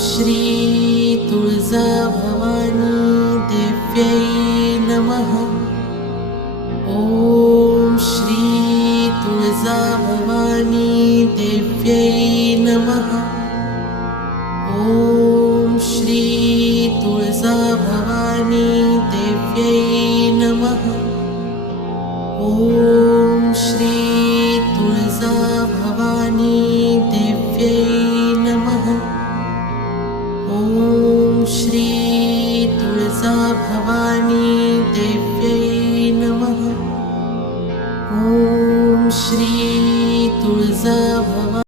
श्री तुळजा भवानी देव्यै नमः। ॐ श्री तुळजा भवानी देव्यै नमः। ॐ श्री तुळजा भवानी देव्यै नमः। ॐ श्री तुळजा भवानी देव्यै